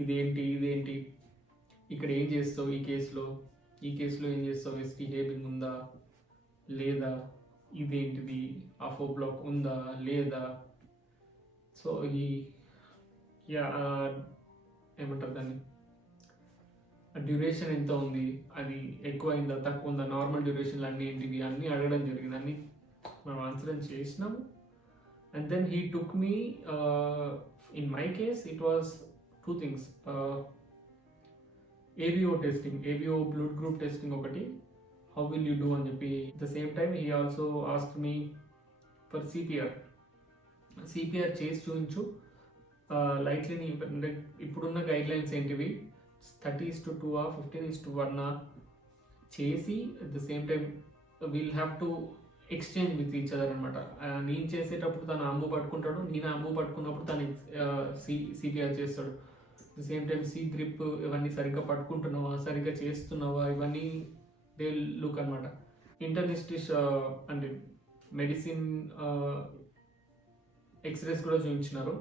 ఇదేంటి ఇక్కడ ఏం చేస్తావు, ఈ కేసులో ఏం చేస్తావు, ఎస్టీ హేబింగ్ ఉందా లేదా, ఇదేంటిది ఆఫో బ్లాక్ ఉందా లేదా. సో ఏమంటారు దాన్ని, డ్యూరేషన్ ఎంత ఉంది, అది ఎక్కువ అయిందా తక్కువ ఉందా, నార్మల్ డ్యూరేషన్లు అన్నీ ఏంటివి అన్నీ అడగడం జరిగింది. అన్నీ మనం ఆన్సర్ చేసినాము. And then he took me, in my case it was two things, ABO blood group testing okati, how will you do అని చెప్పి. At the same time he also asked me for CPR. CPR చేసి చూపించు, లైట్లీ ఇప్పుడున్న గైడ్ లైన్స్ ఏంటివి 30:2 15:1 చేసి at the same time we'll have to exchange with each other అనమాట. నేను చేసేటప్పుడు తను అంబు పట్టుకుంటాడు, నేను అంబు పట్టుకున్నప్పుడు తను సిపిఆర్ చేస్తాడు. The same time C grip ఇవన్నీ సరిగ్గా పట్టుకుంటున్నావా, సరిగ్గా చేస్తున్నావా, ఇవన్నీ దే లుక్ అనమాట. ఇంటర్నిస్టిష్ అంటే మెడిసిన్ ఎక్స్రేస్ కూడా చూపించినారు.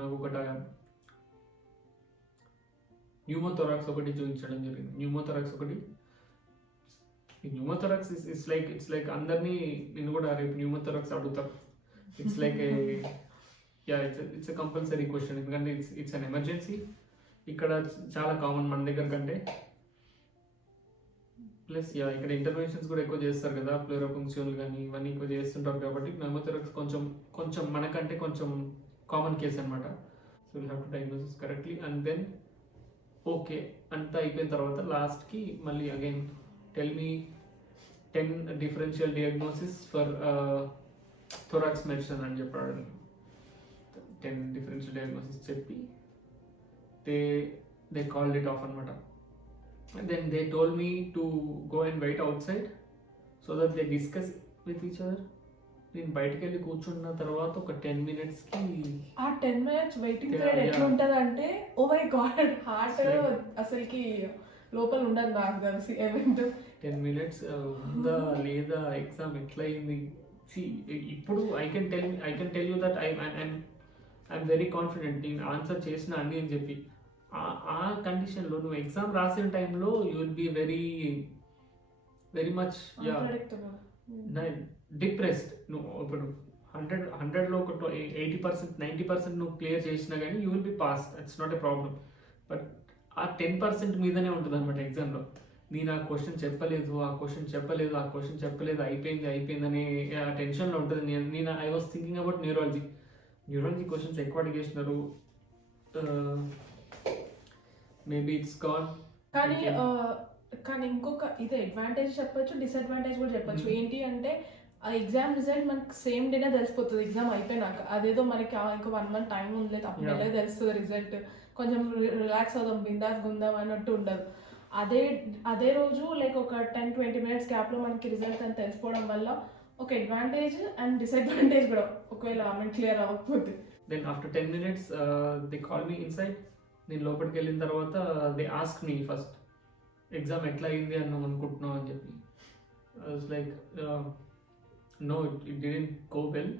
నాకు ఒకటి న్యూమోథొరాక్స్ ఒకటి చూపించడం జరిగింది. న్యూమోథొరాక్స్ ఇట్స్ లైక్ అందరినీ నిన్ను కూడా రేపు న్యూమోథొరాక్స్ అడుగుతారు. It's like it's a compulsory question, ఎందుకంటే ఇట్స్ అన్ ఎమర్జెన్సీ. ఇక్కడ చాలా కామన్ మన దగ్గర కంటే. ప్లస్ ఇక్కడ ఇంటర్వెన్షన్స్ కూడా ఎక్కువ చేస్తారు కదా, ప్లూరోపుంక్షన్లు కానీ ఇవన్నీ ఎక్కువ చేస్తుంటారు కాబట్టి న్యూమోథొరాక్స్ కొంచెం మనకంటే కొంచెం కామన్ కేస్ అనమాట. So you have to diagnosis correctly. And then okay అంతా అయిపోయిన తర్వాత లాస్ట్కి మళ్ళీ again tell me 10 differential diagnosis for thorax medicine అని చెప్పాడు. 10 డిఫరెన్షియల్ డియాగ్నోసిస్ చెప్పి దే కాల్డ్ ఇట్ ఆఫ్ అనమాట. Then they told me to go and wait outside so that they discuss with each other. నేను బయటకు వెళ్ళి కూర్చున్న తర్వాత ఒక 10 minutesకి ఆ 10 minutes వెయిటింగ్ పీరియడ్ ఎట్లా ఉంటుంది అంటే ఓ మై గాడ్ హార్ట్ అసలుకి లోపల ఉండదు నాకు తెలిసి. 10 minutes ఉందా లేదా, ఎగ్జామ్ ఎట్లా అయింది. ఇప్పుడు I can tell you that I'm very confident నేను ఆన్సర్ చేసిన అన్ని అని చెప్పి. ఆ కండిషన్లో నువ్వు ఎగ్జామ్ రాసిన టైంలో you will be very much depressed. నువ్వు ఇప్పుడు 100లో ఒక 80% 90% నువ్వు క్లియర్ చేసినా కానీ you will be pass, it's not a problem. But ఆ 10% మీదనే ఉంటుంది అనమాట ఎగ్జామ్లో. నేను ఆ క్వశ్చన్ చెప్పలేదు అయిపోయింది అనే ఆ టెన్షన్లో ఉంటుంది. నేను I was thinking about neurology questions ఎక్కువ అడిగేసినారు. Maybe it's gone. కానీ ఇంకొక ఇది అడ్వాంటేజ్ చెప్పొచ్చు, డిసడ్వాంటేజ్ కూడా చెప్పొచ్చు. ఏంటి అంటే ఆ ఎగ్జామ్ రిజల్ట్ మనకి సేమ్ డేనే తెలిసిపోతుంది ఎగ్జామ్ అయిపోయినాక. అదేదో మనకి ఇంకో 1 month టైం ఉంది, అప్పుడు ఎలా తెలుస్తుంది రిజల్ట్, కొంచెం రిలాక్స్ అవుదాం బిందాస్ గుందాం అన్నట్టు ఉండదు. అదే రోజు లైక్ ఒక 10-20 minutes గ్యాప్లో మనకి రిజల్ట్ అని తెలిసిపోవడం వల్ల ఒక అడ్వాంటేజ్ అండ్ డిసడ్వాంటేజ్ కూడా, ఒకవేళ ఆమె క్లియర్ అవ్వకపోతే. Then after 10 minutes they call me inside. నేను లోపలికి వెళ్ళిన తర్వాత they ask me first exam ఎట్లా అయింది అన్నాం అనుకుంటున్నావు అని చెప్పి. I was like no it didn't go well,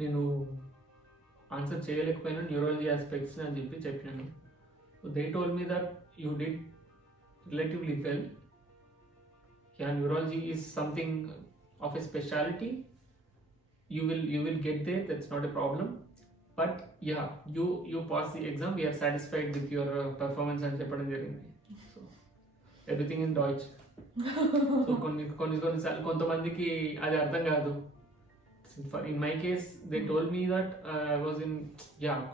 నేను ఆన్సర్ చేయలేకపోయినా న్యూరాలజీ ఆస్పెక్ట్స్ అని చెప్పినాను. They told me that you did relatively well. Neurology is something of a speciality. You will get there, that's not a problem. But you pass the exam, we are satisfied with your performance అని చెప్పడం జరిగింది. సో ఎవ్రీథింగ్ ఇన్ డాయిచ్. సో కొన్నిసార్లు కొంతమందికి అది అర్థం కాదు. In my case they told me that I was in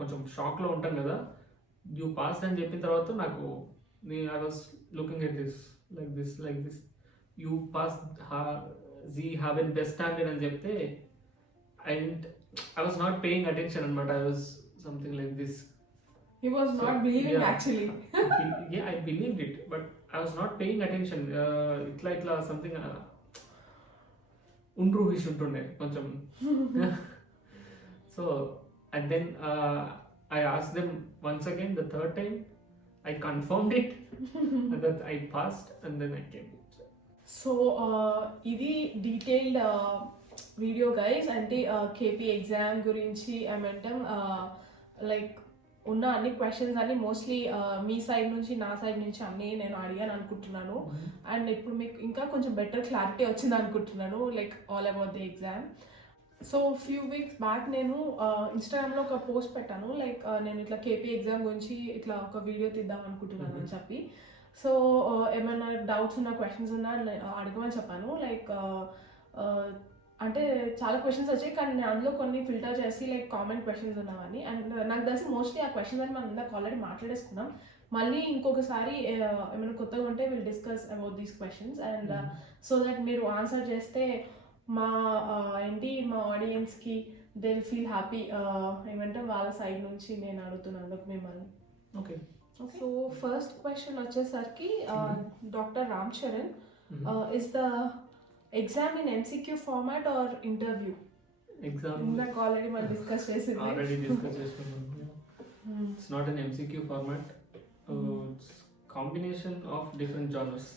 కొంచెం షాక్లో ఉంటాం కదా. యూ పాస్ అని చెప్పిన తర్వాత నాకు I was looking at like this you pass జీ హ్యావ్ ఎన్ బెస్ట్ స్టాండర్డ్ అని చెప్తే I was not paying attention anamata. I was something like this. He was not believing actually. I believed it, but I was not paying attention. Itla something unruhish untunde koncham. So and then I asked them once again, the third time I confirmed it that I passed, and then I came. So ఇది డీటెయిల్డ్ వీడియో గైస్. అంటే కేపీ ఎగ్జామ్ గురించి ఏమంటాం లైక్ ఉన్న అన్ని క్వశ్చన్స్ అన్ని మోస్ట్లీ మీ సైడ్ నుంచి నా సైడ్ నుంచి అన్నీ నేను అడిగాను అనుకుంటున్నాను. అండ్ ఇప్పుడు మీకు ఇంకా కొంచెం బెటర్ క్లారిటీ వచ్చింది అనుకుంటున్నాను like all about the exam. So few weeks back నేను ఇన్స్టాగ్రామ్లో ఒక పోస్ట్ పెట్టాను లైక్ నేను ఇట్లా కేపీ ఎగ్జామ్ గురించి ఇట్లా ఒక వీడియో తీద్దాం అనుకుంటున్నాను అని చెప్పి. సో ఏమైనా డౌట్స్ ఉన్న క్వశ్చన్స్ ఉన్నా అడగమని చెప్పాను. లైక్ అంటే చాలా క్వశ్చన్స్ వచ్చాయి, కానీ నేను అందులో కొన్ని ఫిల్టర్ చేసి లైక్ కామెంట్ క్వశ్చన్స్ ఉన్నవని. అండ్ నాకు తెలిసి మోస్ట్లీ ఆ క్వశ్చన్స్ అని మనం ఇందాక ఆల్రెడీ మాట్లాడేసుకున్నాం. మళ్ళీ ఇంకొకసారి ఏమైనా కొత్తగా ఉంటే will discuss about these questions. And so that మీరు ఆన్సర్ చేస్తే మా ఏంటి మా ఆడియన్స్కి దే ఫీల్ హ్యాపీ ఏమంటే వాళ్ళ సైడ్ నుంచి నేను అడుగుతున్నందుకు మిమ్మల్ని. ఓకే. సో ఫస్ట్ క్వశ్చన్ వచ్చేసరికి doctor Ram Charan, is the exam in MCQ format or interview? Exam ఇందాక ఆల్రెడీ మనం డిస్కస్ చేసింది. ఆల్రెడీ డిస్కస్ చేసుకున్నాం. It's not an MCQ format, it's combination of different genres.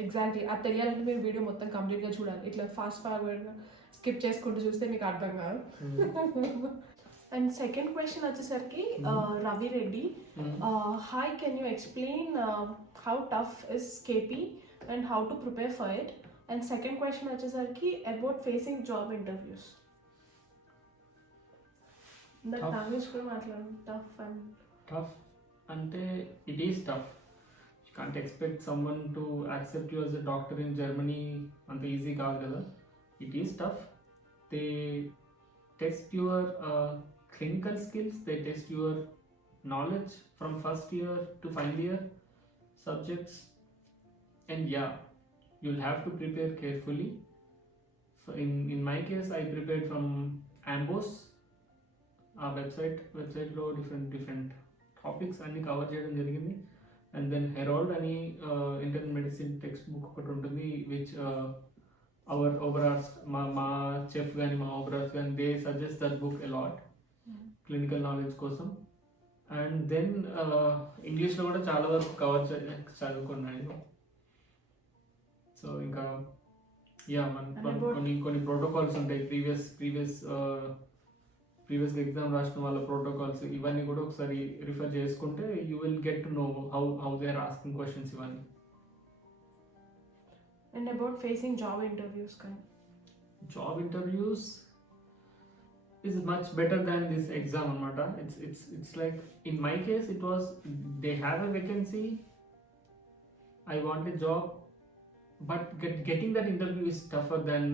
Exactly, అది తెలియాలంటే మీరు వీడియో మొత్తం కంప్లీట్గా చూడాలి. ఇట్లా ఫాస్ట్ ఫార్వర్డ్గా స్కిప్ చేసుకుంటూ చూస్తే మీకు అర్థం కాదు. అండ్ సెకండ్ క్వశ్చన్ వచ్చేసరికి Ravi Reddy, hi, can you explain how tough is KP and how to prepare for it? And second question వచ్చేసరికి about facing job interviews. Language కూడా మాట్లాడు. టఫ్ అంటే it is tough. You can't expect someone to accept you as a doctor in Germany అంత ఈజీ కాదు కదా. It is tough. They test your clinical skills, they test your knowledge from first year to final year subjects, and yeah, you'll have to prepare carefully. So in my case, I prepared from Ambos, our website lo different topics అన్ని కవర్ చేయడం జరిగింది. అండ్ దెన్ హెరాల్డ్ అని ఇంటర్నల్ మెడిసిన్ టెక్స్ట్ బుక్ ఒకటి ఉంటుంది, విచ్ అవర్ ఓవరాల్స్ మా చెఫ్ కానీ మా ఓవరాల్స్ కానీ they suggest that book a lot clinical knowledge కోసం. అండ్ దెన్ ఇంగ్లీష్లో కూడా చాలా వరకు కవర్ చదువుకున్నాను. సో ఇంకా యా కొన్ని ప్రోటోకాల్స్ ఉంటాయి, ప్రీవియస్ ఎగ్జామ్ రాసిన వాళ్ళ ప్రోటోకాల్స్, ఇవన్నీ కూడా ఒకసారి రిఫర్ చేసుకుంటే you will get to know how they are asking questions ఇవన్నీ. And about facing job interviews కానీ? Job interviews is much better than this exam anamata. It's like in my case it was they have a vacancy, I want a job, but getting that interview is tougher than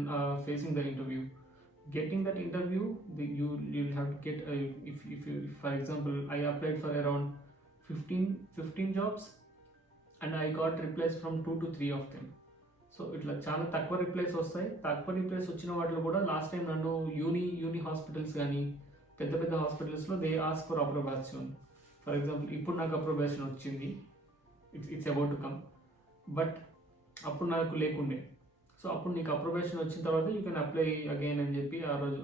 facing the interview. Getting that interview, you'll have to get if for example I applied for around 15 jobs and I got replies from 2 to 3 of them. So ఇట్లా చాలా తక్కువ రిప్లైస్ వస్తాయి. తక్కువ రిప్లైస్ వచ్చిన వాటిలో కూడా లాస్ట్ టైం నన్ను యూని హాస్పిటల్స్ కానీ పెద్ద హాస్పిటల్స్లో they ask for approbation. For example ఇప్పుడు నాకు అప్రొబేషన్ వచ్చింది, it's about to come, but అప్పుడు నాకు లేకుండే. సో అప్పుడు నీకు అప్రొబేషన్ వచ్చిన తర్వాత యూ కెన్ అప్లై అగైన్ అని చెప్పి ఆ రోజు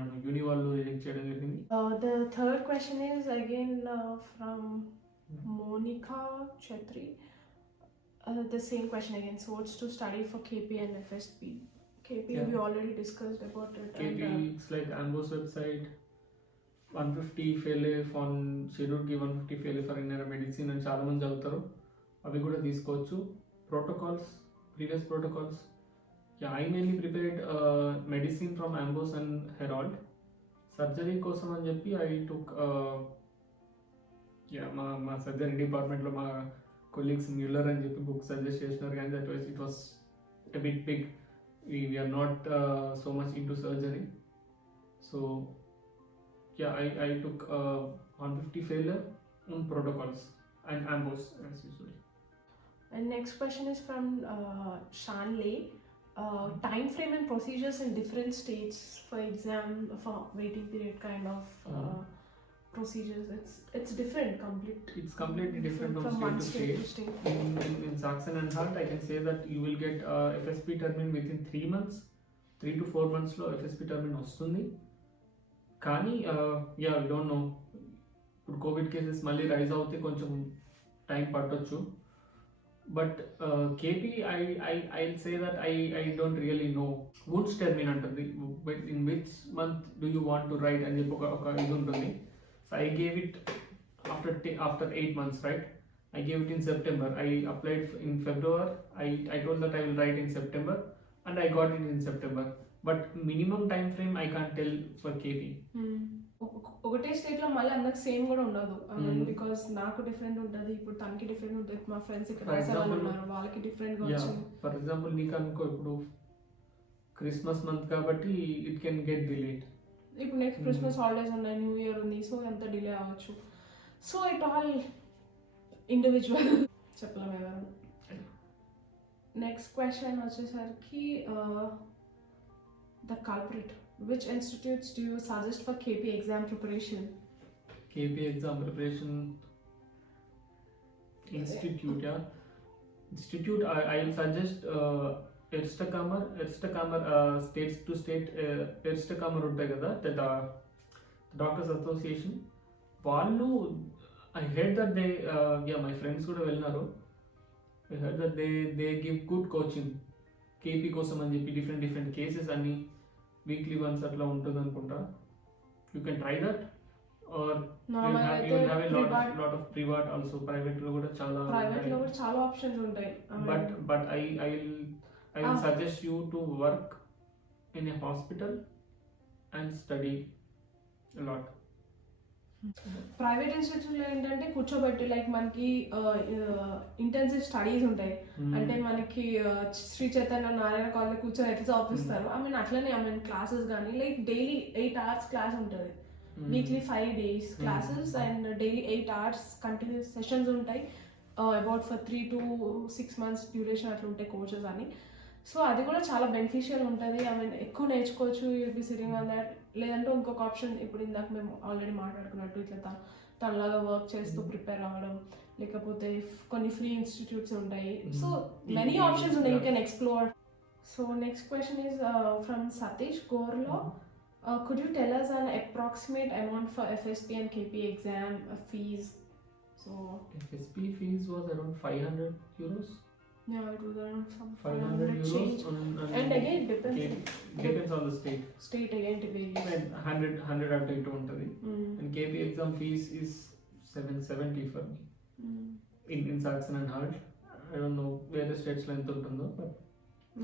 నన్ను యూని వాళ్ళు రిజెక్ట్ చేయడం జరిగింది. The third question is again from Monica Chhatri. The same question again. So it's to study for KP and FSP. KP, yeah, we already discussed about it. KP, it's like Ambos website. 150 FLF on schedule ki 150 FLF for in medicine and చాలా మంది చదువుతారు, అవి కూడా తీసుకోవచ్చు. Protocols, previous protocols, yeah, I mainly prepared medicine from Ambos and Herald. Surgery కోసం అని చెప్పి I took మా సర్జరీ డిపార్ట్మెంట్లో మా కొలీగ్స్ మ్యూలర్ అని చెప్పి బుక్ సజెస్ట్ చేసినారు, కానీ it was a bit big. We're not so much into surgery. So I took 150 failure on protocols and Ambos as usual. And next question is from Shanley. Time frame and procedures in different states for exam, for waiting period kind of procedures, it's different it's completely different from state one to state to state. In Saxon-Anhalt I can say that you will get FSP termin within 3 months, 3 to 4 months lo FSP termin వస్తుంది. కానీ we don't know, ఇప్పుడు కోవిడ్ కేసెస్ మళ్ళీ రైజ్ అవుతే కొంచెం టైం పట్టొచ్చు. But KP I say that I don't really know. వుడ్స్ టెర్మిన్ అంటుంది, in which month do you want to write అని చెప్పి ఒక ఇది ఉంటుంది. So I gave it after 8 months, right? I gave it in September. I applied in February. I told that I will write in September, and I got it in September. But minimum time frame I can't tell for KP. ఒకటే స్టేట్ లో మళ్ళీ అందరికి సేమ్ కూడా ఉండదు, బికాస్ నాకు డిఫరెంట్ ఉంటుంది, ఇప్పుడు తనకి డిఫరెంట్ ఉంటుంది, మా ఫ్రెండ్స్ ఇక్కడ ఉన్నారు వాళ్ళకి డిఫరెంట్ గా వచ్చింది. ఫర్ ఎగ్జాంపుల్ నీకు అనుకో ఇప్పుడు క్రిస్మస్ మంత్ కాబట్టి ఇట్ కెన్ గెట్ డిలేడ్. ఇప్పుడు నెక్స్ట్ క్రిస్మస్ హాలిడేస్ ఉన్నాయి, న్యూ ఇయర్ ఉంది, సో ఎంత డిలే అవ్వచ్చు. సో ఇట్ ఆల్ ఇండివిజువల్, చెప్పలేము ఎవరు. నెక్స్ట్ క్వశ్చన్ వచ్చేసరికి the culprit. Which institutes do you suggest for KP exam preparation? KP exam preparation institute, yeah. Institute, I'll suggest Erstakammer states to state Erstakammer ఉంటాయి కదా, that డాక్టర్స్ అసోసియేషన్ వాళ్ళు, I heard that they my friends కూడా వెళ్ళినారు. I heard that they give good coaching KP కోసం అని చెప్పి, డిఫరెంట్ కేసెస్ అన్ని వీక్లీ వన్స్ అట్లా ఉంటుంది అనుకుంటా. You can try that, or you will have a lot of private also. Private లో కూడా చాలా ఆప్షన్స్ ఉంటాయి. But I will suggest you to work in a hospital and study a lot. Private ఇన్స్టిట్యూట్లో ఏంటంటే కూర్చోబెట్టి లైక్ మనకి ఇంటెన్సివ్ స్టడీస్ ఉంటాయి. అంటే మనకి శ్రీ చైతన్య నారాయణ కాలేజ్ కూర్చొని ఎట్లా ఆపిస్తారు. అట్లనే క్లాసెస్ కానీ లైక్ డైలీ 8 hours క్లాస్ ఉంటుంది. Weekly 5 days classes and daily 8 hours continuous sessions ఉంటాయి. About for 3 to 6 months duration అట్లా ఉంటాయి కోర్సెస్ అని. సో అది కూడా చాలా బెనిఫిషియల్ ఉంటుంది. ఎక్కువ నేర్చుకోవచ్చు. You'll be sitting on that. లేదంటే ఇంకొక ఆప్షన్, ఇప్పుడు ఇందాక మేము ఆల్రెడీ మాట్లాడుకున్నట్టు ఇట్లా తనలాగా వర్క్ చేస్తూ ప్రిపేర్ అవ్వడం, లేకపోతే కొన్ని ఫ్రీ ఇన్స్టిట్యూట్స్ ఉంటాయి. సో మెనీ ఆప్షన్స్ ఉన్నాయి, you can explore. So next question is from Satish గోర్లో. Could you tell us an approximate amount for FSP and KP exam fees? So FSP fees was around 500 euros. Yeah, it was around some 500 euros and again depends on the state again it varies. And 100 అటు ఇటు ఉంటుంది. And KP exam fees is 770 for me. In Saxon and Hart. I don't know where states లో ఎంత ఉంటుందో, but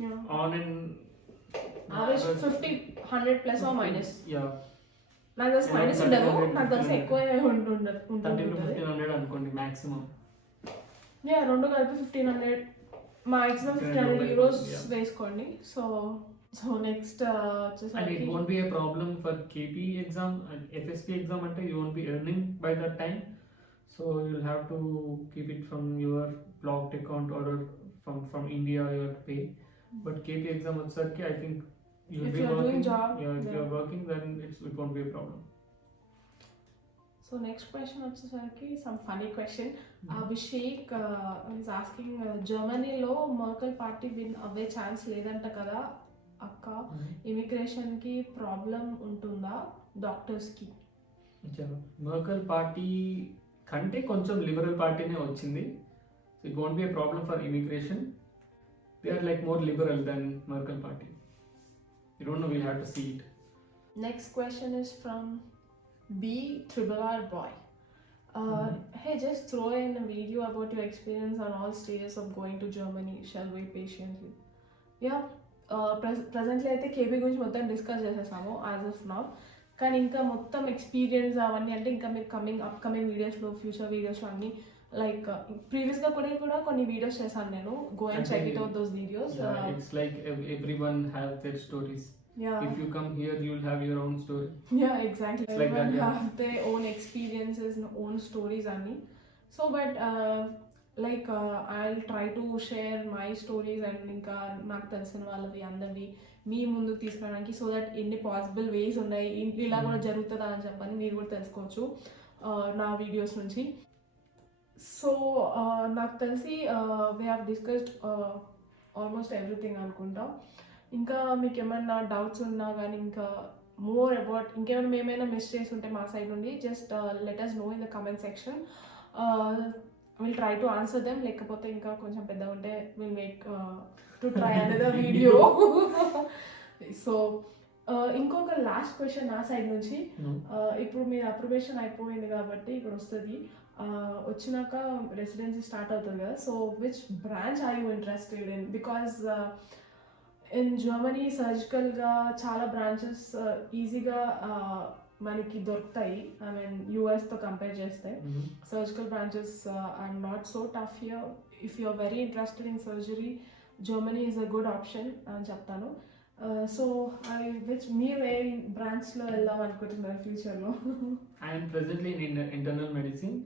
yeah, on in average 50 100 plus or minus. Yeah, నాకు తెలిసి మైనస్ ఉండదు, నాకు తెలిసి ఎక్కువ ఉంటుంది. 13 to 1500 అనుకోండి మాక్సిమం. యా, రెండు కలిపి 1500, మాక్సిమం 1500 euros వేసుకోండి. సో నెక్స్ట్ వచ్చేసరికి and it won't be a problem for KP exam and FSP exam అంటే you won't be earning by that time, so you'll have to keep it from your blocked account or from India you have to pay. But KP exam వచ్చేసరికి I think you will if be you are working. doing job, If you are working, then it won't be a problem. So next question వచ్చేసరికి some funny question. Abhishek is asking, జర్మనీలో మర్కల్ పార్టీ విన్ అవ్వే ఛాన్స్ లేదంట కదా అక్క, ఇమిగ్రేషన్ కి ప్రాబ్లం ఉంటుందా డాక్టర్స్ కి? మర్కల్ పార్టీ కంటే కొంచెం లిబరల్ పార్టీనే వచ్చింది. It won't be a problem for immigration. They are like more liberal than Merkel party. You don't know, we'll have to see it. Next question is from B RRR boy. Hey, just throw in a video about your experience on all stages of going to Germany. Shall wait patiently. Yeah, presently అయితే కేబీ గురించి మొత్తం డిస్కస్ చేసేసాము యాజ్ ఆఫ్ నౌ. కానీ ఇంకా మొత్తం ఎక్స్పీరియన్స్ అవన్నీ అంటే ఇంకా మీరు అప్కమింగ్ వీడియోస్లో ఫ్యూచర్ వీడియోస్లో అన్నీ లైక్ ప్రీవియస్గా కూడా కొన్ని వీడియోస్ చేశాను నేను. Go and check it out those videos. It's like everyone have their stories. Yeah. If you come here, you will have your own story. Yeah, exactly. It's like Everyone that, yeah. have their own experiences, own stories అని. So but like I'll try to share my stories and ఇంకా నాకు తెలిసిన వాళ్ళవి అందరివి మీ ముందుకు తీసుకురావడానికి, సో దట్ ఎన్ని పాసిబుల్ వేస్ ఉన్నాయి, ఇలా కూడా జరుగుతుందా అని చెప్పని మీరు కూడా తెలుసుకోవచ్చు నా వీడియోస్ నుంచి. సో నాకు తెలిసి we have discussed almost everything అనుకుంటా. ఇంకా మీకు ఏమైనా డౌట్స్ ఉన్నా కానీ ఇంకా మోర్ అబౌట్ ఇంకేమైనా మేమైనా మిస్ చేసి ఉంటే మా సైడ్ నుండి just let us know in the comment section. We'll try to answer them. లేకపోతే ఇంకా కొంచెం పెద్దగా ఉంటే we'll make to try another video. So ఇంకొక లాస్ట్ క్వశ్చన్ నా సైడ్ నుంచి. ఇప్పుడు మీ అప్రూవేషన్ అయిపోయింది కాబట్టి ఇప్పుడు వస్తుంది, వచ్చినాక రెసిడెన్సీ స్టార్ట్ అవుతుంది కదా. So which branch are you interested in? Because in Germany సర్జికల్గా చాలా బ్రాంచెస్ ఈజీగా మనకి దొరుకుతాయి. ఐ మీన్ యూఎస్తో కంపేర్ చేస్తే surgical branches are not so tough here. If you are very interested in surgery, Germany is a good option అని చెప్తాను. సో మీరు ఏ బ్రాంచ్లో వెళ్దాం అనుకుంటున్నారు ఫ్యూచర్లో? I'm presently in internal medicine.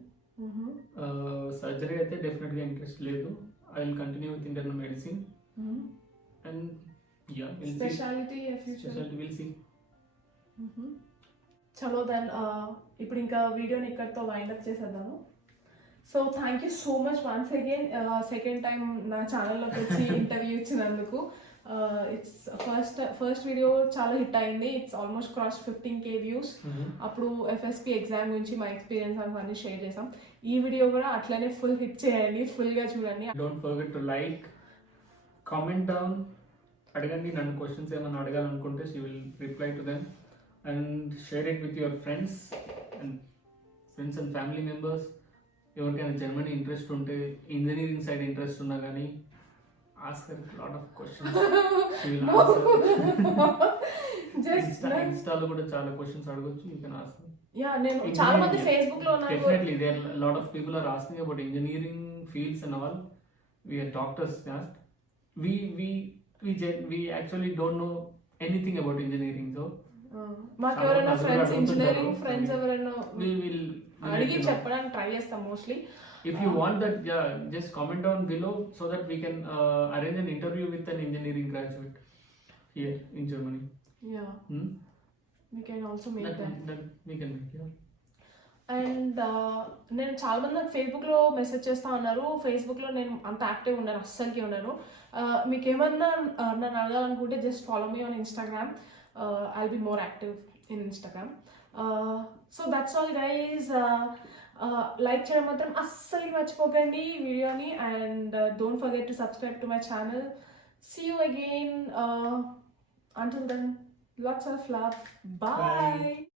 Surgery అయితే డెఫినెట్గా ఇంట్రెస్ట్ లేదు. I will continue with internal medicine. And Yeah, we'll see. Specialty future. Specialty, we'll see. చలో దెన్ ఇప్పుడు ఇంకా వీడియోని ఇక్కడితో వైండప్ చేసేద్దాము. So thank you so much once again second time నా ఛానల్లోకి వచ్చి ఇంటర్వ్యూ ఇచ్చినందుకు. ఇట్స్ ఫస్ట్ వీడియో చాలా హిట్ అయింది. It's almost cross 15K views. అప్పుడు ఎఫ్ఎస్పి ఎగ్జామ్ గురించి మా ఎక్స్పీరియన్స్ అన్ని షేర్ చేసాం. ఈ వీడియో కూడా అట్లనే ఫుల్ హిట్ చేయండి, ఫుల్గా చూడండి. Don't forget to like, comment down, అడగండి. నన్ను క్వశ్చన్స్ ఏమైనా అడగాలనుకుంటే she will reply to them and share it with your friends and family members. ఎవరికైనా జర్మనీ ఇంట్రెస్ట్ ఉంటే, ఇంజనీరింగ్ సైడ్ ఇంట్రెస్ట్ ఉన్నా కానీ ask her a lot of questions. She will answer. Insta లో కూడా చాలా క్వశ్చన్స్ అడగొచ్చు. You can ask me. Yeah, నేను చాలా మంది ఫేస్బుక్ లో నాకు definitely there are a lot of people are asking about engineering fields and all. We are doctors, yeah. We actually don't know anything about engineering, so మాకు ఎవరైనా ఫ్రెండ్స్ ఇంజనీరింగ్ ఫ్రెండ్స్ ఎవరైనా we will అడిగి చెప్పడానికి ట్రై చేస్తాం mostly. If you want that, yeah, just comment down below so that we can arrange an interview with an engineering graduate here in Germany. Yeah. We can also make that. We can make, yeah. And నేను చాలా మంది నాకు ఫేస్బుక్లో మెసేజ్ చేస్తూ ఉన్నారు. ఫేస్బుక్లో నేను అంత యాక్టివ్ ఉన్నాను, అస్సలకి ఉన్నాను. మీకు ఏమన్నా నన్ను అడగాలనుకుంటే just follow me on Instagram. I will be more active in Instagram. So that's all guys. Like చేయడం మాత్రం అస్సలు మర్చిపోకండి వీడియోని. And don't forget to subscribe to my channel. See you again. Until then, lots of love. Bye.